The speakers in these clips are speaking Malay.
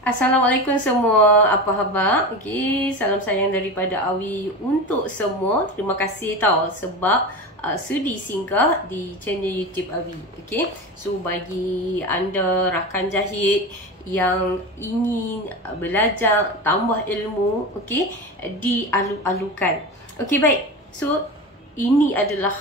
Assalamualaikum semua, apa khabar? Okey, salam sayang daripada Awi untuk semua. Terima kasih tau sebab sudi singgah di channel YouTube Awi. Okey, so bagi anda rakan jahit yang ingin belajar tambah ilmu, okey, dialu-alukan. Okey, baik. So ini adalah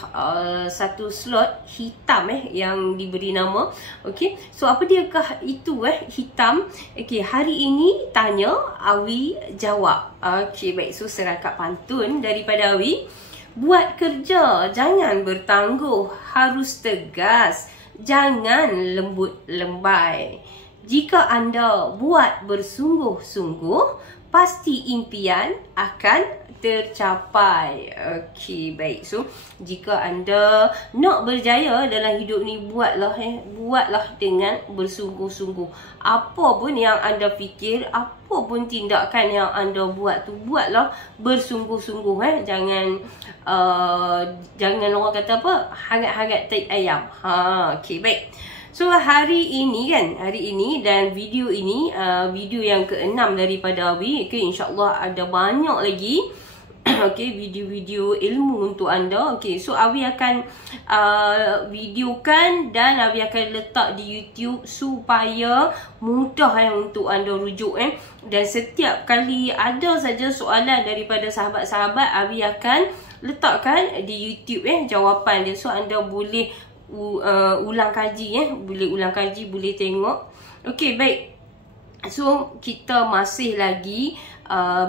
satu slot hitam yang diberi nama. Okey. So apa diakah itu hitam? Okey, hari ini tanya, Awi jawab. Okey, baik. So serangkap pantun daripada Awi. Buat kerja jangan bertangguh, harus tegas, jangan lembut lembai. Jika anda buat bersungguh-sungguh, pasti impian akan tercapai. Okey, baik. So, jika anda nak berjaya dalam hidup ni, buatlah dengan bersungguh-sungguh. Apa pun yang anda fikir, apa pun tindakan yang anda buat tu, buatlah bersungguh-sungguh. Jangan orang kata apa, hangat-hangat taik ayam. Okey, baik. So hari ini dan video ini video yang ke-6 daripada Awi. Okay, insyaAllah ada banyak lagi okay, video-video ilmu untuk anda. Okay, so Awi akan videokan dan Awi akan letak di YouTube supaya mudah untuk anda rujuk. Dan setiap kali ada saja soalan daripada sahabat-sahabat, Awi akan letakkan di YouTube jawapan dia. So anda boleh ulang kaji boleh ulang kaji, boleh tengok. Okey, baik. So kita masih lagi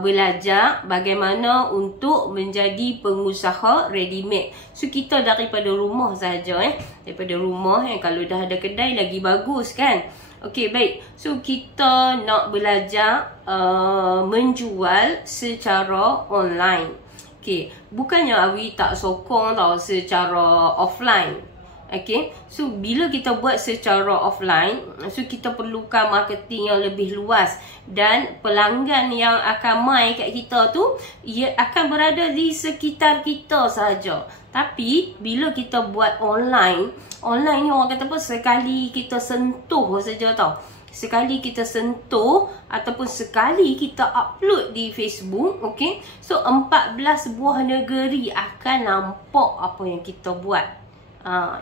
belajar bagaimana untuk menjadi pengusaha ready made. So kita daripada rumah saja daripada rumah kalau dah ada kedai lagi bagus kan. Okey, baik. So kita nak belajar menjual secara online. Okey, bukannya Awi tak sokong tau secara offline. Okay, so bila kita buat secara offline, so kita perlukan marketing yang lebih luas dan pelanggan yang akan mai kat kita tu ia akan berada di sekitar kita saja. Tapi bila kita buat online ni orang kata apa, sekali kita sentuh saja tau. Sekali kita sentuh ataupun sekali kita upload di Facebook, okay, so 14 buah negeri akan nampak apa yang kita buat.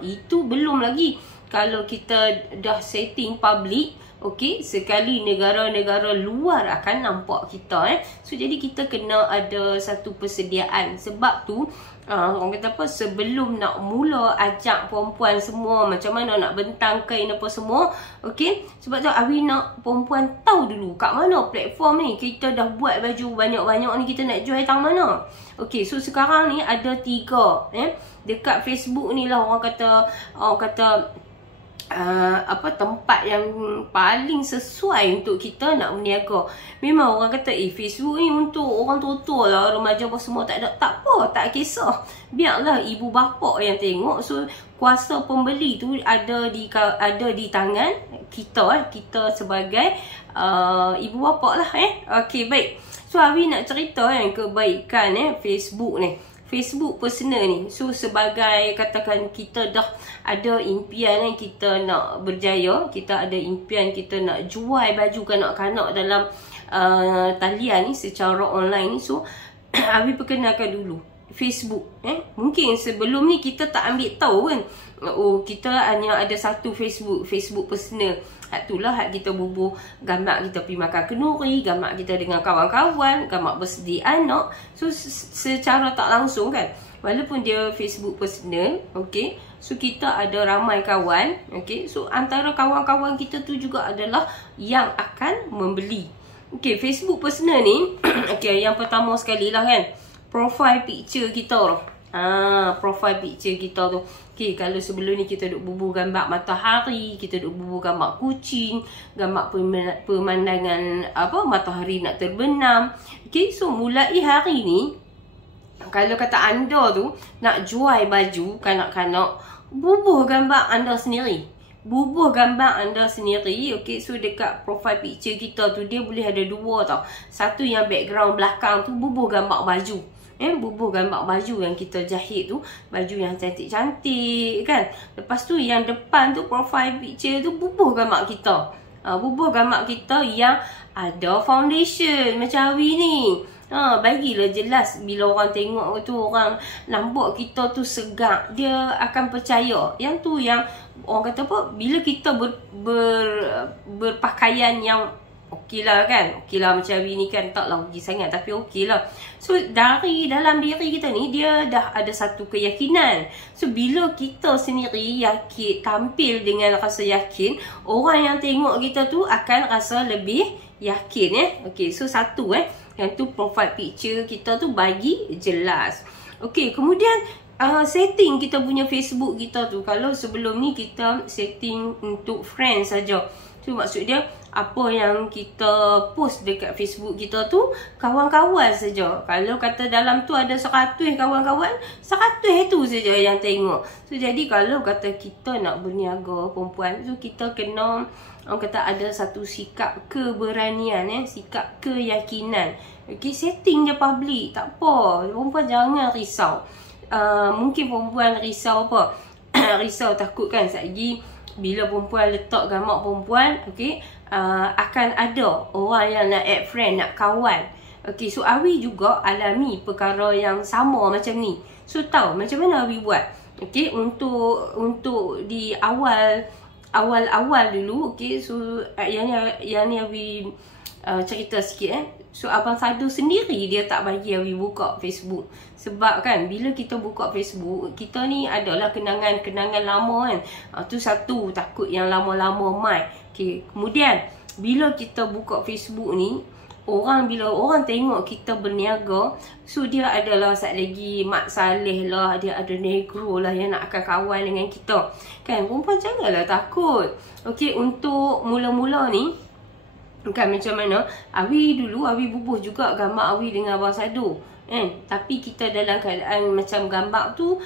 Itu belum lagi kalau kita dah setting public. Okey, sekali negara-negara luar akan nampak kita. So jadi kita kena ada satu persediaan. Sebab tu orang kata apa, sebelum nak mula ajak perempuan semua macam mana nak bentang kain apa semua, okey, sebab tu Awi nak perempuan tahu dulu kat mana platform ni. Kita dah buat baju banyak-banyak ni, kita nak jual tang mana. Okey, so sekarang ni ada 3 dekat Facebook ni lah orang kata tempat yang paling sesuai untuk kita nak berniaga. Memang orang kata Facebook ni untuk orang tua-tua lah, remaja apa semua tak ada. Tak apa, tak kisah. Biarlah ibu bapa yang tengok. So kuasa pembeli tu ada di tangan kita kita sebagai ibu bapa lah Okey, baik. So Awi nak cerita kebaikan Facebook ni, Facebook personal ni. So sebagai katakan kita dah ada impian kita nak berjaya, kita ada impian kita nak jual baju kanak-kanak dalam talian ni secara online ni. So Awi perkenalkan dulu Facebook. Mungkin sebelum ni kita tak ambil tahu kan. Oh, kita hanya ada satu Facebook personal. Itulah kita bubuh gambar kita pergi makan kenduri, gambar kita dengan kawan-kawan, gambar bersedia anak. So secara tak langsung kan, walaupun dia Facebook personal, okey, so kita ada ramai kawan, okey, so antara kawan-kawan kita tu juga adalah yang akan membeli. Okey, Facebook personal ni okey, yang pertama sekali lah kan, profile picture kita. Profile picture kita tu. Okey, kalau sebelum ni kita duk bubuh gambar matahari, kita duk bubuh gambar kucing, gambar pemandangan matahari nak terbenam. Okey, so mulai hari ni kalau kata anda tu nak jual baju kanak-kanak, bubuh gambar anda sendiri. Okey, so dekat profile picture kita tu dia boleh ada 2 tau. Satu yang background belakang tu bubuh gambar baju. Bubuh gambar baju yang kita jahit tu, baju yang cantik-cantik kan. Lepas tu yang depan tu profile picture tu bubuh gambar kita. Bubuh gambar kita yang ada foundation macam Awi ni. Bagilah jelas bila orang tengok tu, orang nampak kita tu segak, dia akan percaya. Yang tu yang orang kata apa, bila kita berpakaian yang okey lah kan, okey lah macam Awi ni kan, taklah okey sangat tapi okey lah. So dari dalam diri kita ni dia dah ada satu keyakinan. So bila kita sendiri yakin, tampil dengan rasa yakin, orang yang tengok kita tu akan rasa lebih yakin. Okey, so satu yang tu profile picture kita tu bagi jelas. Okey, kemudian setting kita punya Facebook kita tu. Kalau sebelum ni kita setting untuk friends saja. Tu maksud dia apa yang kita post dekat Facebook kita tu kawan-kawan saja. Kalau kata dalam tu ada 100 kawan-kawan, 100 tu saja yang tengok. So jadi kalau kata kita nak berniaga perempuan tu, kita kena orang kata ada satu sikap keberanian, sikap keyakinan. Okey, setting je public, tak apa. Perempuan jangan risau. Mungkin perempuan risau apa? Risau takut kan lagi bila perempuan letak gambar perempuan, okey, akan ada orang yang nak add friend, nak kawan. Okey, so Awi juga alami perkara yang sama macam ni. So tahu macam mana Awi buat. Okey, untuk di awal dulu, okey, so yang ni Awi cerita sikit. So Abang Sadu sendiri dia tak bagi Awi buka Facebook. Sebab kan bila kita buka Facebook, kita ni adalah kenangan lama kan. Tu satu, takut yang lama-lama mai. Okey, kemudian bila kita buka Facebook ni, bila orang tengok kita berniaga, so dia adalah sat lagi Mak Saleh lah, dia ada negro lah yang nak akan kawan dengan kita. Kan, perempuan janganlah takut. Okey, untuk mula-mula ni kan macam mana, Awi bubuh juga gambar Awi dengan Abang Sadu. Tapi kita dalam keadaan macam gambar tu,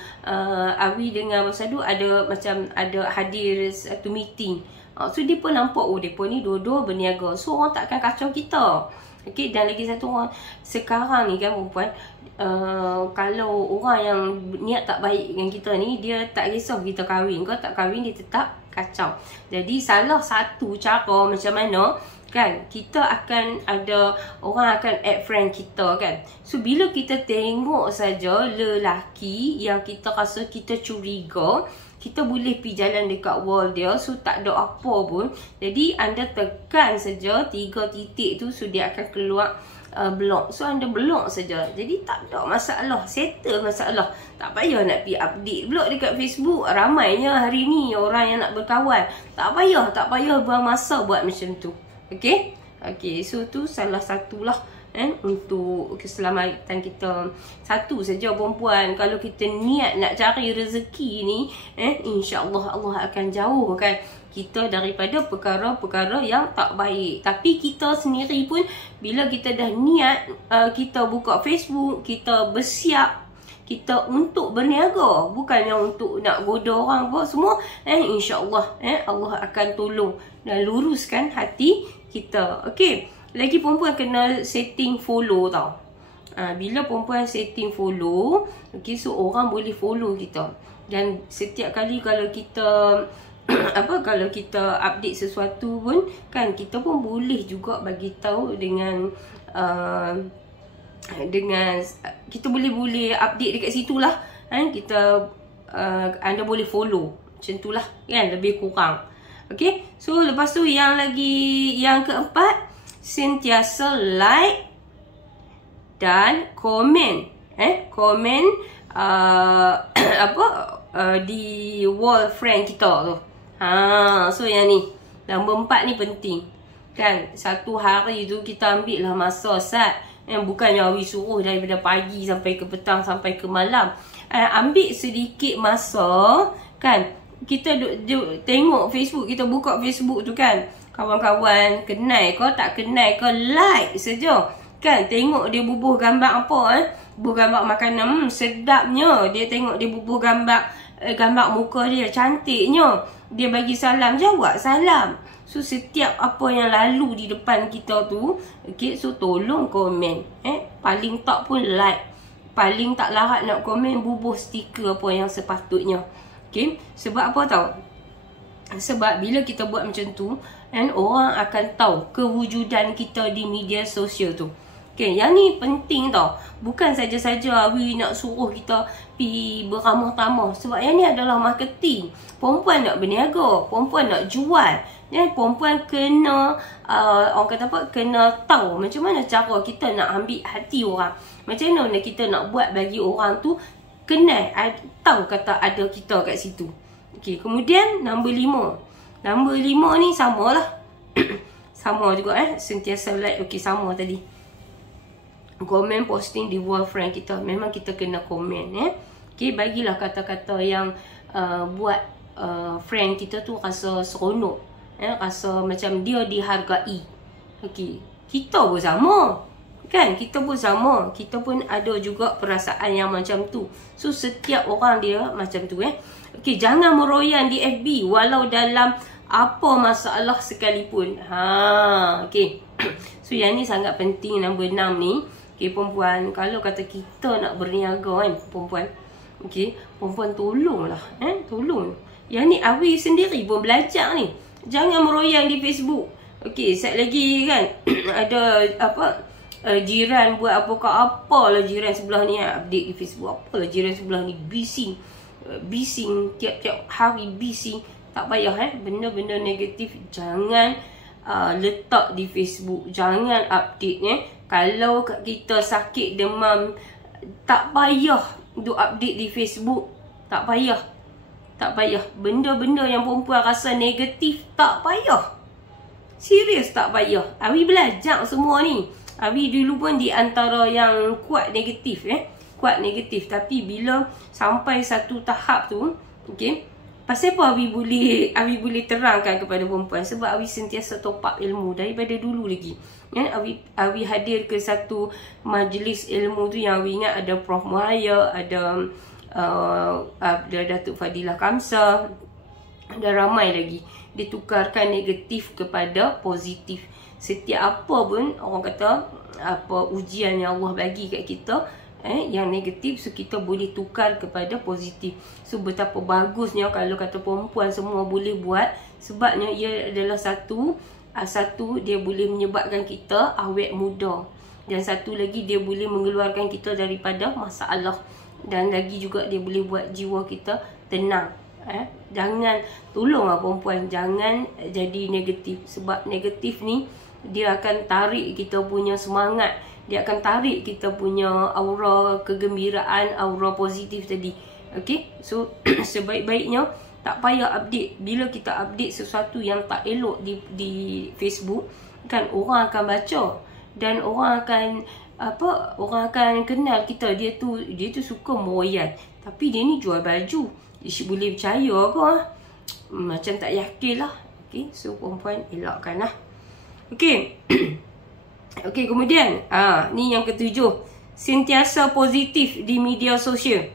Awi dengan Abang Sadu ada hadir satu meeting. So dia pun nampak, mereka ni dua-dua berniaga. So orang takkan kacau kita. Okay, dan lagi satu orang sekarang ni kan perempuan, kalau orang yang niat tak baik dengan kita ni, dia tak kisah kita kahwin. Kau tak kahwin, dia tetap kacau. Jadi salah satu cara macam mana kan, kita akan ada orang akan add friend kita kan. So bila kita tengok saja lelaki yang kita rasa kita curiga, kita boleh pergi jalan dekat wall dia, so tak ada apa pun. Jadi anda tekan saja 3 titik tu, so dia akan keluar block. So anda block saja. Jadi tak ada masalah, settle masalah. Tak payah nak pergi update blog dekat Facebook. Ramainya hari ni orang yang nak berkawan. Tak payah buang masa buat macam tu. Okey? Okey, so tu salah satulah untuk keselamatan kita. Satu saja perempuan, kalau kita niat nak cari rezeki ni, insya-Allah Allah akan jauhkan kita daripada perkara-perkara yang tak baik. Tapi kita sendiri pun bila kita dah niat, kita buka Facebook, kita bersiap kita untuk berniaga, bukannya untuk nak goda orang apa semua, insya-Allah Allah akan tolong dan luruskan hati kita. Okey, lagi perempuan kena setting follow tau. Bila perempuan setting follow, okey, so orang boleh follow kita. Dan setiap kali kalau kita kalau kita update sesuatu pun kan, kita pun boleh juga bagi tahu dengan kita boleh update dekat situ lah. Kita anda boleh follow macam tu lah kan, lebih kurang. Okay, so lepas tu yang keempat, sentiasa like dan komen. Komen di wall friend kita tu. So yang ni nombor 4 ni penting kan. Satu hari tu kita ambil lah masa sat, bukannya Awi suruh daripada pagi sampai ke petang sampai ke malam. Ambil sedikit masa kan, kita tengok Facebook, kita buka Facebook tu kan, kawan-kawan kenal ke tak kenal ke, like saja kan. Tengok dia bubuh gambar apa, bubuh gambar makanan, sedapnya. Dia tengok dia bubuh gambar muka dia, cantiknya. Dia bagi salam, jawab salam. So setiap apa yang lalu di depan kita tu, okay, so tolong komen. Paling tak pun like, paling tak larat nak komen, bubuh stiker apa yang sepatutnya. Okay, sebab apa tau? Sebab bila kita buat macam tu, And orang akan tahu kewujudan kita di media sosial tu. Okay, yang ni penting tau. Bukan saja-saja Awi nak suruh kita pergi beramah tamah. Sebab yang ni adalah marketing. Perempuan nak berniaga, perempuan nak jual. Perempuan kena, orang kata apa, kena tahu macam mana cara kita nak ambil hati orang. Macam mana kita nak buat bagi orang tu kenal, tahu kata ada kita kat situ. Okay, kemudian nombor 5. Nombor 5 ni samalah. Sama juga sentiasa like. Okay, sama tadi. Komen posting di wall friend kita. Memang kita kena komen Okay, bagilah kata-kata yang buat friend kita tu rasa seronok, rasa macam dia dihargai. Okay, kita pun sama kan, kita pun sama, kita pun ada juga perasaan yang macam tu. So setiap orang dia macam tu Okay, jangan meroyan di FB walau dalam apa masalah sekalipun. Okay. So yang ni sangat penting. Nombor 6 ni, okay, perempuan, kalau kata kita nak berniaga kan, perempuan, okay, perempuan tolonglah, tolong. Yang ni Awi sendiri pun belajar ni. Jangan meroyan di Facebook. Okay, set lagi kan, ada apa, jiran buat apalah jiran sebelah ni update di Facebook. Apalah jiran sebelah ni bising tiap-tiap hari bising. Tak payah benda-benda negatif jangan letak di Facebook. Jangan update Kalau kita sakit demam, tak payah duk update di Facebook. Tak payah. Benda-benda yang perempuan rasa negatif, tak payah. Serius tak payah. Awi belajar semua ni. Awi dulu pun di antara yang kuat negatif kuat negatif. Tapi bila sampai satu tahap tu, okay, pasal apa Awi boleh terangkan kepada perempuan? Sebab Awi sentiasa top up ilmu daripada dulu lagi. Awi hadir ke satu majlis ilmu tu yang Awi ingat ada Prof Muhaya, ada Datuk Fadilah Kamsa, ada ramai lagi. Ditukarkan negatif kepada positif. Setiap apa pun orang kata, apa ujian yang Allah bagi kat kita, yang negatif, so kita boleh tukar kepada positif. So betapa bagusnya kalau kata perempuan semua boleh buat. Sebabnya ia adalah satu dia boleh menyebabkan kita awet muda. Dan satu lagi, dia boleh mengeluarkan kita daripada masalah. Dan lagi juga dia boleh buat jiwa kita tenang. Jangan, tolonglah perempuan, jangan jadi negatif. Sebab negatif ni, dia akan tarik kita punya semangat. Dia akan tarik kita punya aura kegembiraan, aura positif tadi. Okay, so sebaik-baiknya tak payah update. Bila kita update sesuatu yang tak elok di Facebook, kan, orang akan baca. Dan orang akan kenal kita. Dia tu suka meroyan. Tapi dia ni jual baju. Boleh percaya ke? Macam tak yakin lah. Okay, so perempuan elakkan lah. Okay. Okay, kemudian ni yang ketujuh. Sentiasa positif di media sosial.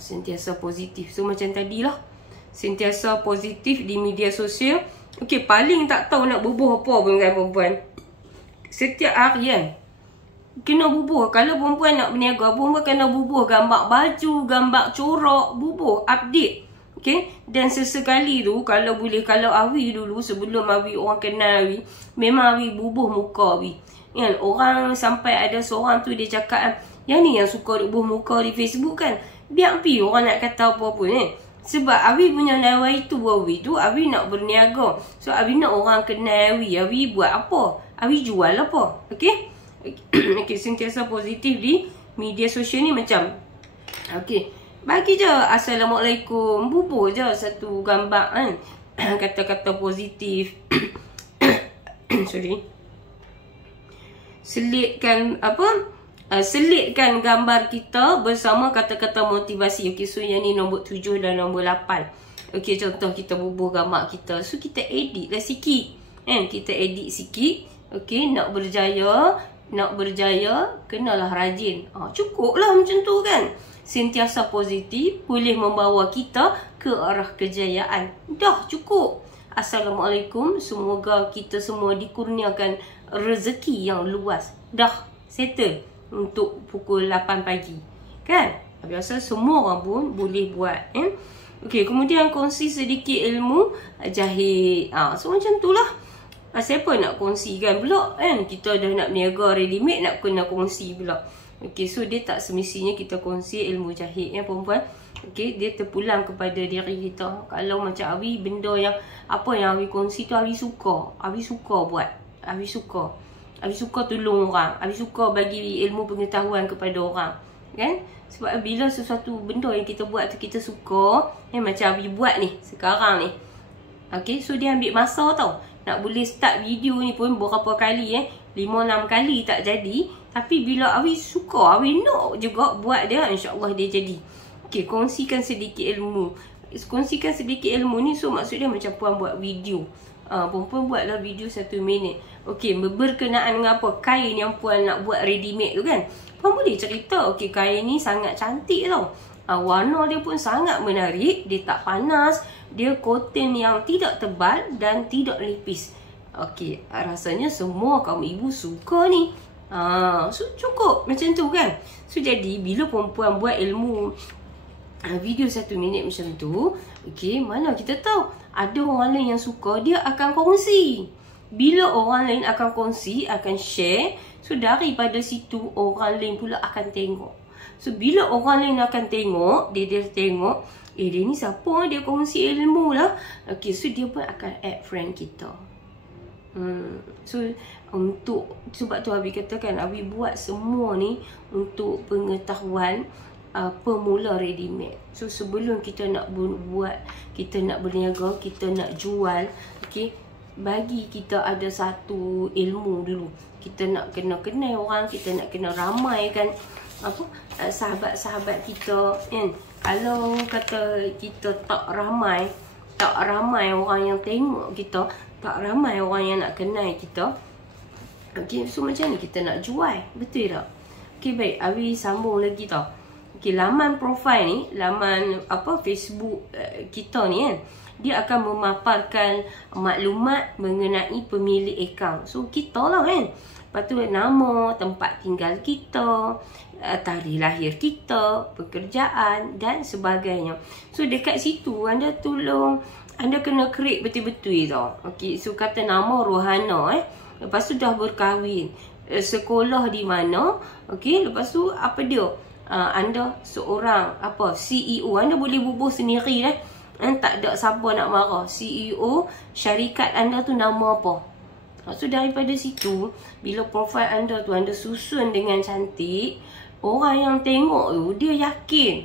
Sentiasa positif. So macam tadi lah, sentiasa positif di media sosial. Okay, paling tak tahu nak bubuh apa pun kan perempuan. Setiap hari kan kena bubuh. Kalau perempuan nak berniaga, perempuan kena bubuh gambar baju, gambar corak, bubuh, update. Okay, dan sesekali tu kalau boleh, kalau Awi dulu sebelum Awi orang kenal Awi, memang Awi bubuh muka Awi. Kan, orang sampai ada seorang tu dia cakap, yang ni yang suka bubuh muka di Facebook kan. Biar pi orang nak kata apa pun Sebab Awi punya nawai tu, Awi nak berniaga. So Awi nak orang kenal Awi. Awi buat apa? Awi jual apa? Okay. Okay, sentiasa positif di media sosial ni macam, okay, bagi je Assalamualaikum, bubuh je satu gambar kan, kata-kata positif. Sorry. Selitkan gambar kita bersama kata-kata motivasi. Okay, so yang ni nombor 7 dan nombor 8. Okay, contoh kita bubuh gambar kita, so kita edit lah sikit kan, kita edit sikit. Okay, nak berjaya kenalah rajin. Cukup lah macam tu kan. Sentiasa positif boleh membawa kita ke arah kejayaan. Dah cukup. Assalamualaikum. Semoga kita semua dikurniakan rezeki yang luas. Dah settle untuk pukul 8 pagi. Kan? Biasa semua orang pun boleh buat. Okey, kemudian kongsi sedikit ilmu jahit. So macam tu lah. Siapa nak kongsikan pula kan? Kita dah nak berniaga ready made, nak kena kongsi pula. Okey, so dia tak semestinya kita kongsi ilmu jahit ya perempuan. Okey, dia terpulang kepada diri kita. Kalau macam Awi, benda yang apa yang Awi kongsi tu Awi suka. Awi suka buat. Awi suka tolong orang. Awi suka bagi ilmu pengetahuan kepada orang. Kan? Sebab bila sesuatu benda yang kita buat tu kita suka, macam Awi buat ni sekarang ni. Okey, so dia ambil masa tau. Nak boleh start video ni pun berapa kali 5-6 kali tak jadi. Tapi bila Awi suka, Awi nak juga buat dia, insya-Allah dia jadi. Okey, kongsikan sedikit ilmu. Kongsikan sedikit ilmu ni, so maksud dia macam puan buat video. Puan buatlah video 1 minit. Okey, berkenaan dengan apa? Kain yang puan nak buat ready made tu kan. Puan boleh cerita, okey kain ni sangat cantik tau. Warna dia pun sangat menarik, dia tak panas, dia cotton yang tidak tebal dan tidak nipis. Okey, rasanya semua kaum ibu suka ni. So cukup macam tu kan. So jadi bila perempuan buat ilmu video 1 minit macam tu, okey, mana kita tahu ada orang lain yang suka, dia akan kongsi. Bila orang lain akan kongsi, akan share, so daripada situ orang lain pula akan tengok. So bila orang lain akan tengok, dia tengok, dia ni siapa, dia kongsi ilmu lah. Okay, so dia pun akan add friend kita. So sebab tu Abi katakan, Abi buat semua ni untuk pengetahuan pemula ready made. So sebelum kita nak buat, kita nak berniaga, kita nak jual, okay, bagi kita ada satu ilmu dulu. Kita nak kena kenal orang, kita nak kena ramaikan sahabat-sahabat kita kan. Kalau kata kita tak ramai orang yang tengok kita, tak ramai orang yang nak kenal kita, okay, so macam ni kita nak jual, betul tak? Okay, baik, Abi sambung lagi tau. Okay, laman profil ni, laman Facebook kita ni kan, dia akan memaparkan maklumat mengenai pemilik akaun. So kita lah kan. Lepas tu nama, tempat tinggal kita, tarikh lahir kita, pekerjaan dan sebagainya. So dekat situ anda kena create betul-betul tau. Okey, so kata nama Rohana lepas tu dah berkahwin, sekolah di mana, okey, lepas tu apa dia? Anda seorang CEO, anda boleh bubuh sendiri tak ada siapa nak marah. CEO syarikat anda tu nama apa? So daripada situ, bila profil anda tu anda susun dengan cantik, orang yang tengok tu dia yakin.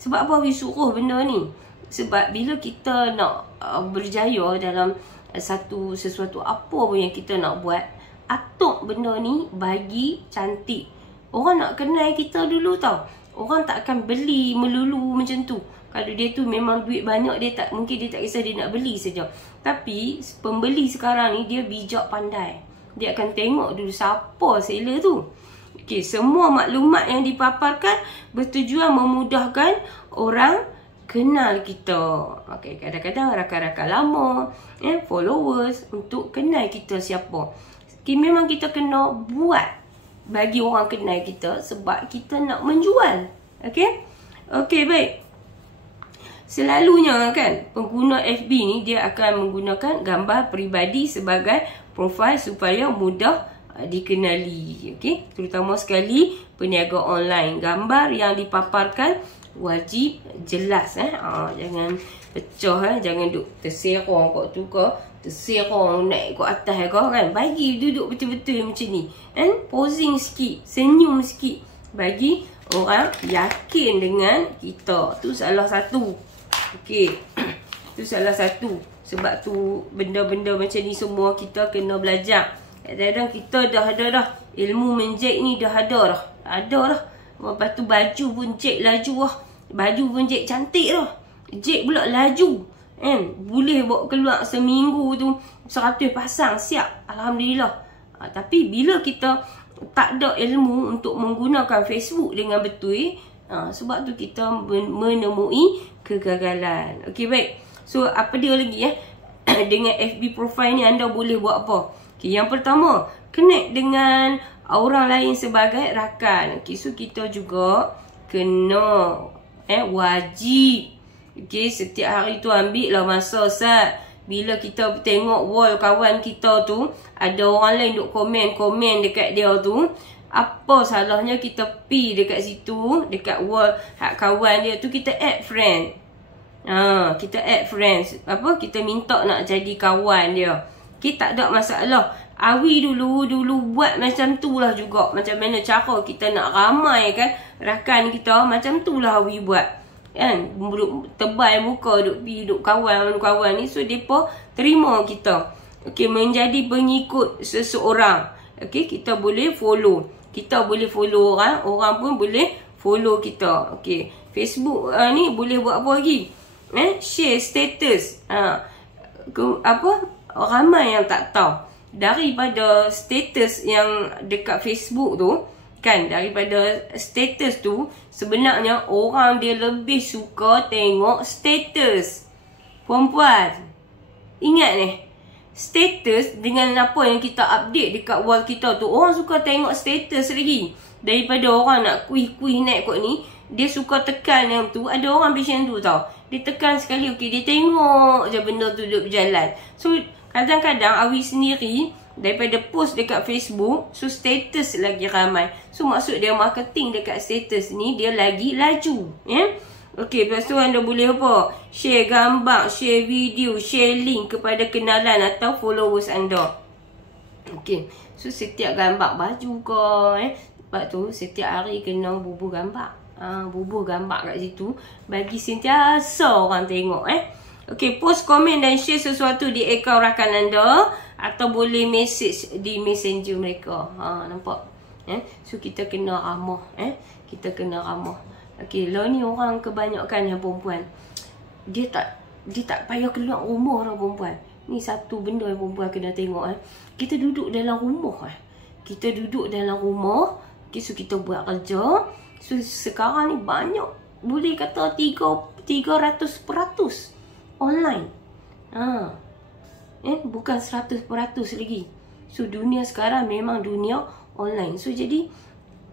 Sebab apa Abi suruh benda ni? Sebab bila kita nak berjaya dalam sesuatu apa pun yang kita nak buat, atuk benda ni bagi cantik. Orang nak kenal kita dulu tau. Orang tak akan beli melulu macam tu. Kalau dia tu memang duit banyak, mungkin dia tak kisah, dia nak beli saja. Tapi pembeli sekarang ni dia bijak pandai. Dia akan tengok dulu siapa seller tu. Okey, semua maklumat yang dipaparkan bertujuan memudahkan orang kenal kita. Okey, kadang-kadang rakan-rakan lama, followers untuk kenal kita siapa. Okay, memang kita kena buat bagi orang kenal kita sebab kita nak menjual. Okey? Okey, baik. Selalunya kan pengguna FB ni dia akan menggunakan gambar peribadi sebagai profil supaya mudah dikenali. Okey, terutama sekali peniaga online. Gambar yang dipaparkan wajib jelas jangan pecah jangan duk terserong kat tu ke, terserong naik ke atas ke kan. Bagi duduk betul-betul macam ni. Posing sikit, senyum sikit bagi orang yakin dengan kita. Tu salah satu. Okey, itu salah satu. Sebab tu benda-benda macam ni semua kita kena belajar. Kadang-kadang kita dah ada dah ilmu menjahit ni, dah ada dah. Lepas tu baju pun jahit laju lah. Baju pun jahit cantik lah. Jahit pula laju. Boleh bawa keluar seminggu tu 100 pasang siap. Alhamdulillah. Tapi bila kita tak ada ilmu untuk menggunakan Facebook dengan betul, sebab tu kita menemui kegagalan. Okey, baik. So apa dia lagi dengan FB profile ni anda boleh buat apa? Okay, yang pertama, connect dengan orang lain sebagai rakan. Okay, so kita juga kena wajib Okay, setiap hari tu ambil lah masa Ustaz. Bila kita tengok wall kawan kita tu, ada orang lain duk komen dekat dia tu, apa salahnya kita pi dekat situ, dekat wall hak kawan dia tu, kita add friend. Kita add friends. Kita minta nak jadi kawan dia. Okay, tak ada masalah. Awi dulu buat macam tu lah juga. Macam mana cara kita nak ramaikan rakan kita, macam tu lah Awi buat. Kan? Tebal muka duk kawan ni. So, mereka terima kita. Okay, menjadi pengikut seseorang. Okay, kita boleh follow. Kita boleh follow orang. Orang pun boleh follow kita. Okay, Facebook ni boleh buat apa lagi? Share status. Ramai yang tak tahu. Daripada status yang dekat Facebook tu, kan, daripada status tu, sebenarnya orang dia lebih suka tengok status. Perempuan, ingat ni, status dengan apa yang kita update dekat wall kita tu, orang suka tengok status lagi. Daripada orang nak kuih-kuih naik kot ni, dia suka tekan yang tu. Ada orang macam tu tau. Dia tekan sekali, okay, dia tengok je benda tu duduk berjalan. So, kadang-kadang Awi sendiri daripada post dekat Facebook, so status lagi ramai. So maksud dia marketing dekat status ni dia lagi laju, ya. Okey, lepas tu anda boleh apa? Share gambar, share video, share link kepada kenalan atau followers anda. Okey, so setiap gambar baju ke, sebab tu setiap hari kena bubuh gambar. Bubuh gambar kat situ bagi sentiasa orang tengok, Okey, post, komen dan share sesuatu di akaun rakan anda atau boleh message di messenger mereka. Nampak? So kita kena ramah, Kita kena ramah. Okey, lah ni orang kebanyakan yang perempuan. Dia tak payah keluar rumah orang perempuan. Ni satu benda yang perempuan kena tengok, Kita duduk dalam rumah, Kita duduk dalam rumah, okay, so kita buat kerja. So sekarang ni banyak, boleh kata 300% online. Bukan 100% lagi. So dunia sekarang memang dunia online. So jadi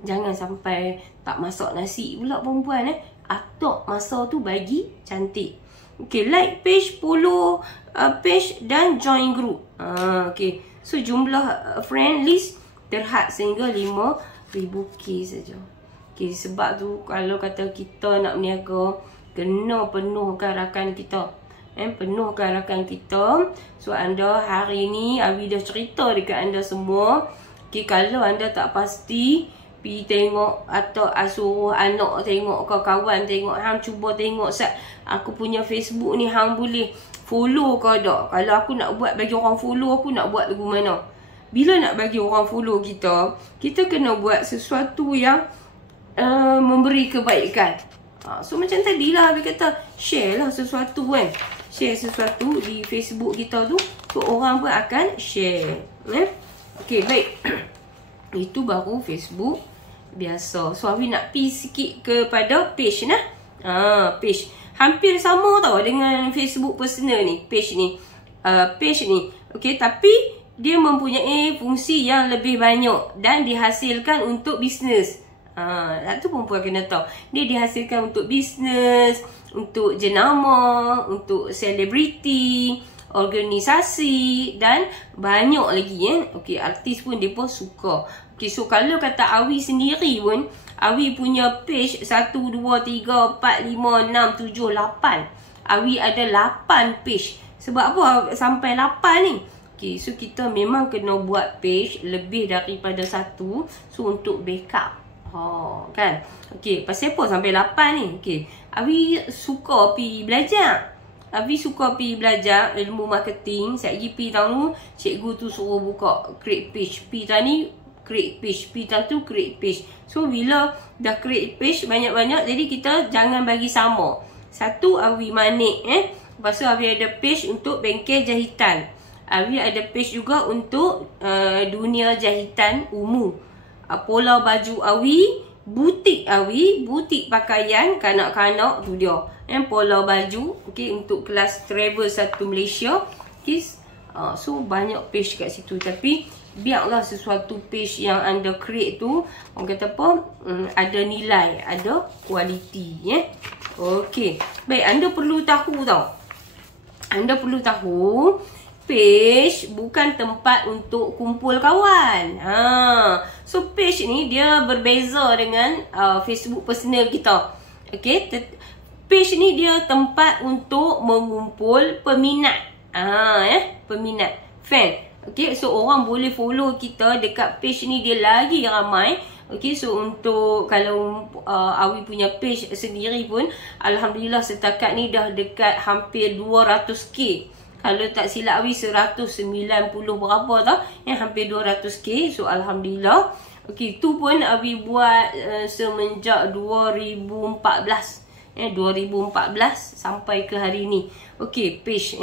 jangan sampai tak masak nasi pula perempuan, Atok masa tu bagi cantik. Okay, like page, follow page dan join group. Okay, so jumlah friend list terhad sehingga 5,000k saja. Okay, sebab tu kalau kata kita nak berniaga, kena penuhkan rakan kita. Penuhkan rakan kita. So anda hari ni Awi dah cerita dekat anda semua. Okay, kalau anda tak pasti, pergi tengok atau suruh anak tengok ke kawan tengok, hang cuba tengok Sat, aku punya Facebook ni hang boleh follow ke tak? Kalau aku nak buat bagi orang follow, aku nak buat lagu mana? Bila nak bagi orang follow kita, kita kena buat sesuatu yang memberi kebaikan. So macam tadi lah Awi kata, share lah sesuatu, Share sesuatu di Facebook kita tu, so orang pun akan share. Okay, baik. Itu baru Facebook biasa. So Awi nak pergi sikit kepada page nah. Page hampir sama tau dengan Facebook personal ni, page ni. Okay, tapi dia mempunyai fungsi yang lebih banyak dan dihasilkan untuk bisnes. Itu perempuan kena tahu. Dia dihasilkan untuk bisnes, untuk jenama, untuk selebriti, organisasi dan banyak lagi, Okay, artis pun dia pun suka. Okay, so kalau kata Awi sendiri pun, Awi punya page 1, 2, 3, 4, 5, 6, 7, 8. Awi ada 8 page. Sebab apa sampai 8 ni? Okay, so kita memang kena buat page lebih daripada 1. So untuk backup, kan? Okay, pasal apa sampai 8 ni? Okay, Awi suka pergi belajar. Awi suka pergi belajar ilmu marketing. Saya pergi pergi tahun tu, cikgu tu suruh buka create page. Pergi tahun ni create page, pergi tahun tu create page. So bila dah create page banyak-banyak, jadi kita jangan bagi sama. Satu Awi manik, Lepas tu Awi ada page untuk bengkel jahitan. Awi ada page juga untuk dunia jahitan umum. Pola baju Awi, butik Awi, butik pakaian kanak-kanak tu dia. Pola baju, okay, untuk kelas travel satu Malaysia. Okay, so banyak page kat situ. Tapi biarlah sesuatu page yang anda create tu, orang kata apa, ada nilai, ada kualiti, ya. Okey, baik, anda perlu tahu tau. Anda perlu tahu page bukan tempat untuk kumpul kawan. So page ni dia berbeza dengan Facebook personal kita. Okey, page ni dia tempat untuk mengumpul peminat. Peminat, fan. Okey, so orang boleh follow kita dekat page ni, dia lagi ramai. Okey, so untuk kalau Awi punya page sendiri pun alhamdulillah setakat ni dah dekat hampir 200k. Kalau tak silap Awi 190 berapa tau, hampir 200k. So alhamdulillah. Okey, tu pun Awi buat semenjak 2014. 2014 sampai ke hari ni. Okey, page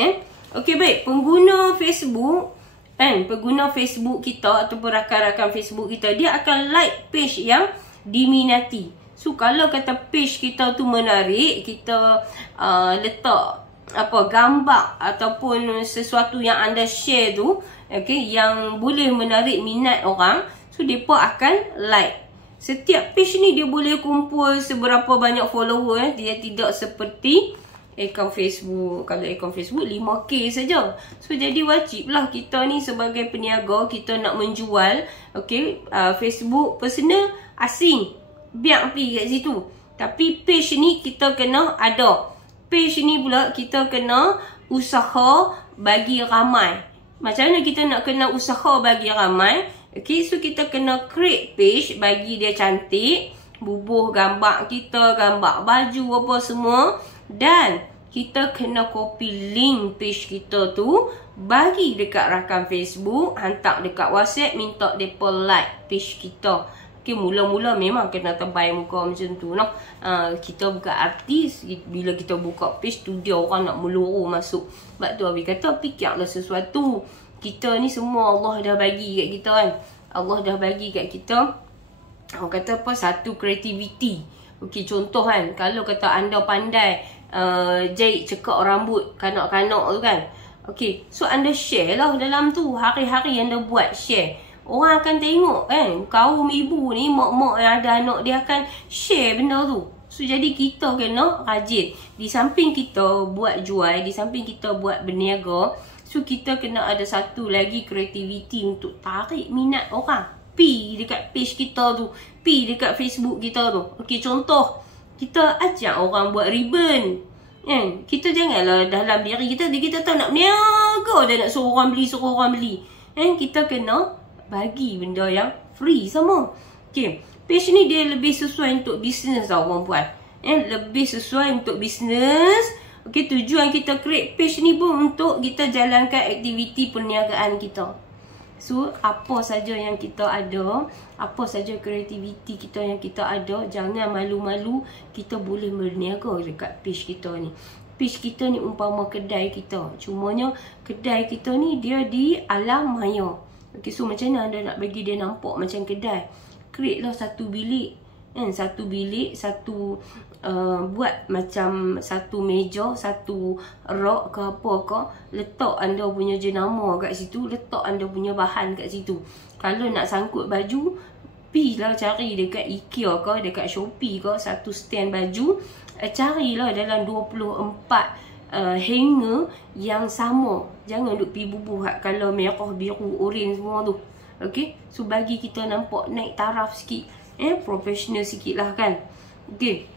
Okey, baik, pengguna Facebook pengguna Facebook kita ataupun rakan-rakan Facebook kita, dia akan like page yang diminati. So kalau kata page kita tu menarik, kita letak gambar ataupun sesuatu yang anda share tu, okey, yang boleh menarik minat orang, so depa akan like. Setiap page ni dia boleh kumpul seberapa banyak follower, dia tidak seperti akaun Facebook. Kalau akaun Facebook 5k saja. So jadi wajiblah kita ni sebagai peniaga, kita nak menjual, okey, Facebook personal asing, biar pergi kat situ. Tapi page ni kita kena ada. Page ni pula kita kena usaha bagi ramai. Macam mana kita nak kena usaha bagi ramai? Okey, so kita kena create page bagi dia cantik, bubuh gambar kita, gambar baju apa semua, dan kita kena copy link page kita tu, bagi dekat rakan Facebook, hantar dekat WhatsApp, minta depa like page kita. Okay, mula-mula memang kena terbaik muka macam tu, no? Kita bukan artis, bila kita buka page tu dia orang nak meluru masuk. Sebab tu Awi kata, fikirlah sesuatu. Kita ni semua Allah dah bagi kat kita kan. Allah dah bagi kat kita, orang kata apa, satu kreativiti. Okay, contoh kan, kalau kata anda pandai jahit cekak rambut kanak-kanak tu kan. Okay, so anda share lah dalam tu. Hari-hari anda buat share, orang akan tengok kan. Kaum ibu ni, mak-mak yang ada anak, dia akan share benda tu. So jadi kita kena rajin. Di samping kita buat jual, di samping kita buat berniaga, so kita kena ada satu lagi kreativiti untuk tarik minat orang. Pi dekat page kita tu, pi dekat Facebook kita tu. Okay, contoh, kita ajak orang buat ribbon. Kita janganlah dalam diri kita tahu nak berniaga dah nak suruh orang beli. Kita kena bagi benda yang free sama. Okay, page ni dia lebih sesuai untuk bisnes tau perempuan. Lebih sesuai untuk bisnes. Okay, tujuan kita create page ni pun untuk kita jalankan aktiviti perniagaan kita. So, apa saja yang kita ada, apa saja kreativiti kita yang kita ada, jangan malu-malu, kita boleh berniaga dekat page kita ni. Page kita ni umpama kedai kita. Cumanya kedai kita ni dia di alam maya. Okay, so macam mana anda nak bagi dia nampak macam kedai? Create lah satu bilik. Satu bilik, buat macam satu meja, satu rak ke apa ke, letak anda punya jenama kat situ, letak anda punya bahan kat situ. Kalau nak sangkut baju, pergilah cari dekat IKEA ke, dekat Shopee ke, satu stand baju. Carilah dalam 24 hanger yang sama. Jangan duk pergi bubuh kalau merah, biru, orange semua tu. Okay, so bagi kita nampak naik taraf sikit, profesional sikit lah kan. Okay,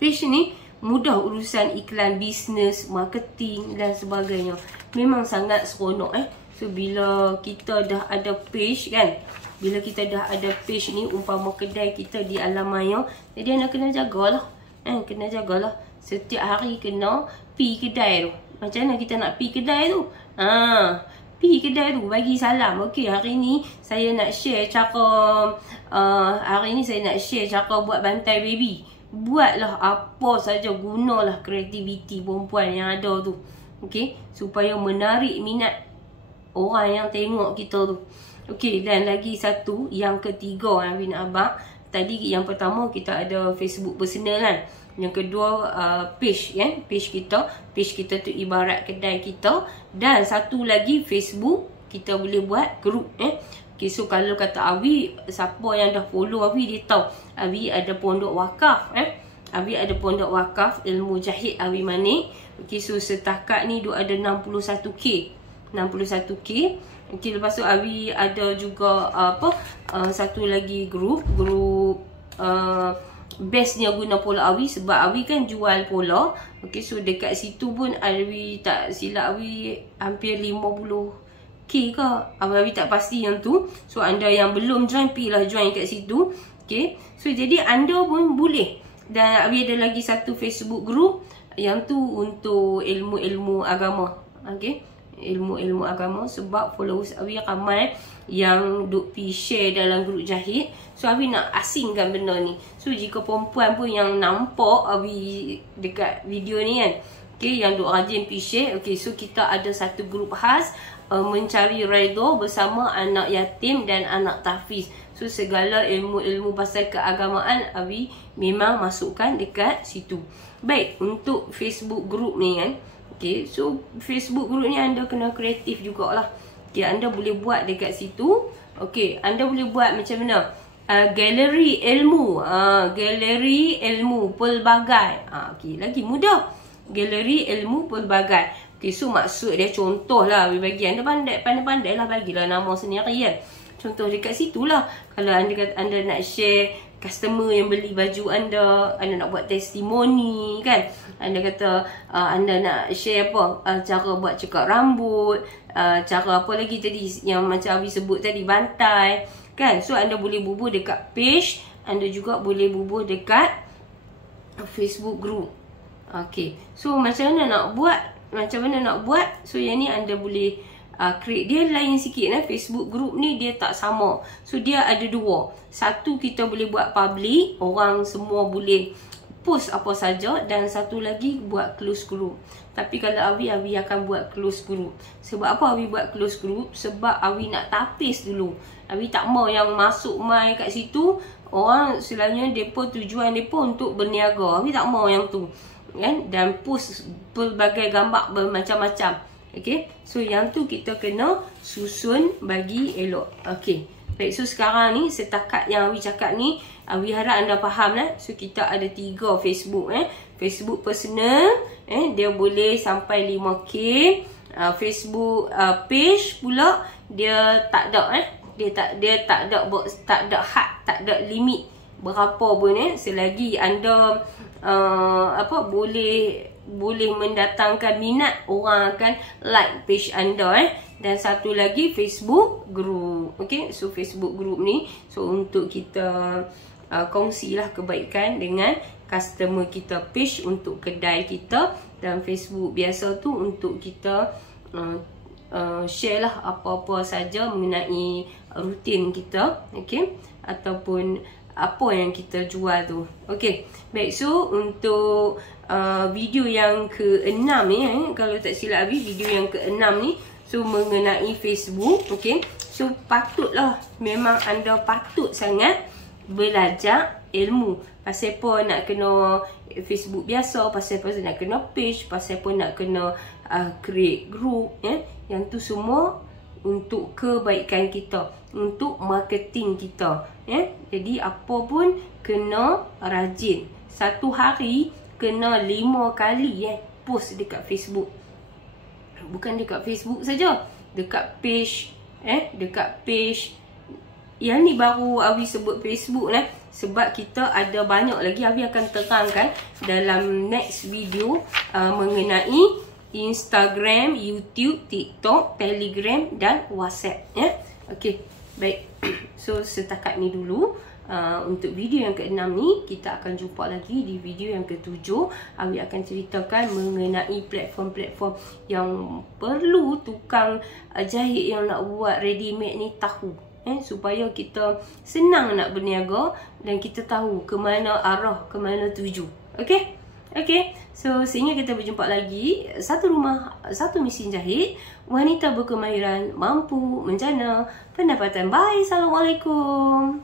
page ni mudah urusan iklan bisnes, marketing dan sebagainya. Memang sangat seronok So bila kita dah ada page kan, bila kita dah ada page ni, umpama kedai kita di alam maya, jadi anda kena jagalah. Kena jagalah. Setiap hari kena pi kedai tu. Macam mana kita nak pi kedai tu? Pi kedai tu, bagi salam. Okey, hari ni saya nak share cara buat bantai baby. Buatlah apa saja, gunalah kreativiti perempuan yang ada tu. Okey, supaya menarik minat orang yang tengok kita tu. Okey, dan lagi satu, yang ketiga yang Bina Abang. Tadi yang pertama kita ada Facebook personal kan. Yang kedua page kan, page kita tu ibarat kedai kita. Dan satu lagi Facebook kita boleh buat group Okay, so kalau kata Awi, siapa yang dah follow Awi, dia tahu Awi ada pondok wakaf Awi ada pondok wakaf ilmu jahit Awi Manik. Okay, so setakat ni dia ada 61k 61k. Okay, lepas tu Awi ada juga satu lagi grup bestnya guna pola Awi, sebab Awi kan jual pola. Okay, so dekat situ pun Awi tak silap Awi hampir 50k ke, Awi tak pasti yang tu. So anda yang belum join, pergilah join kat situ. Okay, so jadi anda pun boleh. Dan Awi ada lagi satu Facebook group yang tu untuk ilmu-ilmu agama. Okay, ilmu-ilmu agama, sebab followers Awi ramai yang duk pi share dalam grup jahit. So Awi nak asingkan benda ni. So jika perempuan pun yang nampak Awi dekat video ni kan, okay, yang duk rajin pi share, okay, so kita ada satu grup khas mencari redha bersama anak yatim dan anak tahfiz. So segala ilmu-ilmu pasal keagamaan Awi memang masukkan dekat situ. Baik, untuk Facebook group ni kan, okay, so Facebook group ni anda kena kreatif jugalah. Okay, anda boleh buat dekat situ. Okay, anda boleh buat macam mana? Galeri ilmu. Galeri ilmu pelbagai. Okay, lagi mudah. Galeri ilmu pelbagai. Okay, so maksud dia contoh lah. Bagi anda pandai-pandai lah, bagilah nama sendiri kan. Contoh dekat situ lah. Kalau anda nak share customer yang beli baju anda nak buat testimoni kan, anda kata anda nak share apa, cara buat cekak rambut, cara apa lagi tadi yang macam Awi sebut tadi, bantai kan. So anda boleh bubuh dekat page, anda juga boleh bubuh dekat Facebook group. Okay, so macam mana nak buat, so yang ni anda boleh create. Dia lain sikit Facebook group ni dia tak sama. So dia ada dua. Satu kita boleh buat public, orang semua boleh post apa saja, dan satu lagi buat close group. Tapi kalau Awi akan buat close group. Sebab apa Awi buat close group? Sebab Awi nak tapis dulu. Awi tak mau yang masuk mai kat situ orang selalunya depa tujuan depa untuk berniaga. Awi tak mau yang tu kan, dan post pelbagai gambar bermacam-macam. Okay, so yang tu kita kena susun bagi elok. Okay, baik, so sekarang ni setakat yang Awi cakap ni, Awi harap anda faham lah. So kita ada 3 Facebook Facebook personal, dia boleh sampai 5k. Facebook page pula dia tak ada dia tak ada had, tak ada limit berapa pun selagi anda boleh mendatangkan minat, orang akan like page anda Dan satu lagi Facebook group. Okay, so Facebook group ni so untuk kita kongsilah kebaikan dengan customer kita. Page untuk kedai kita, dan Facebook biasa tu untuk kita share lah apa-apa saja mengenai rutin kita, okay, ataupun apa yang kita jual tu. Okay, baik, so untuk video yang ke-6 ni, kalau tak silap video yang ke-6 ni, so mengenai Facebook. Okay, so patutlah, memang anda patut sangat belajar ilmu. Pasal apa nak kena Facebook biasa, pasal apa nak kena page, pasal apa nak kena create group, yang tu semua untuk kebaikan kita, untuk marketing kita, Jadi apa pun kena rajin. Satu hari kena 5 kali post dekat Facebook. Bukan dekat Facebook saja, dekat page, dekat page. Yang ni baru Awi sebut Facebook sebab kita ada banyak lagi. Awi akan terangkan dalam next video mengenai Instagram, YouTube, TikTok, Telegram dan WhatsApp, Okay, baik. So setakat ni dulu untuk video yang ke-6 ni. Kita akan jumpa lagi di video yang ke-7. Awi akan ceritakan mengenai platform-platform yang perlu tukang jahit yang nak buat ready made ni tahu, supaya kita senang nak berniaga dan kita tahu ke mana arah, ke mana tuju. Okay? Okay, so sehingga kita berjumpa lagi. Satu rumah, satu mesin jahit, wanita berkemahiran mampu menjana pendapatan. Bye, Assalamualaikum.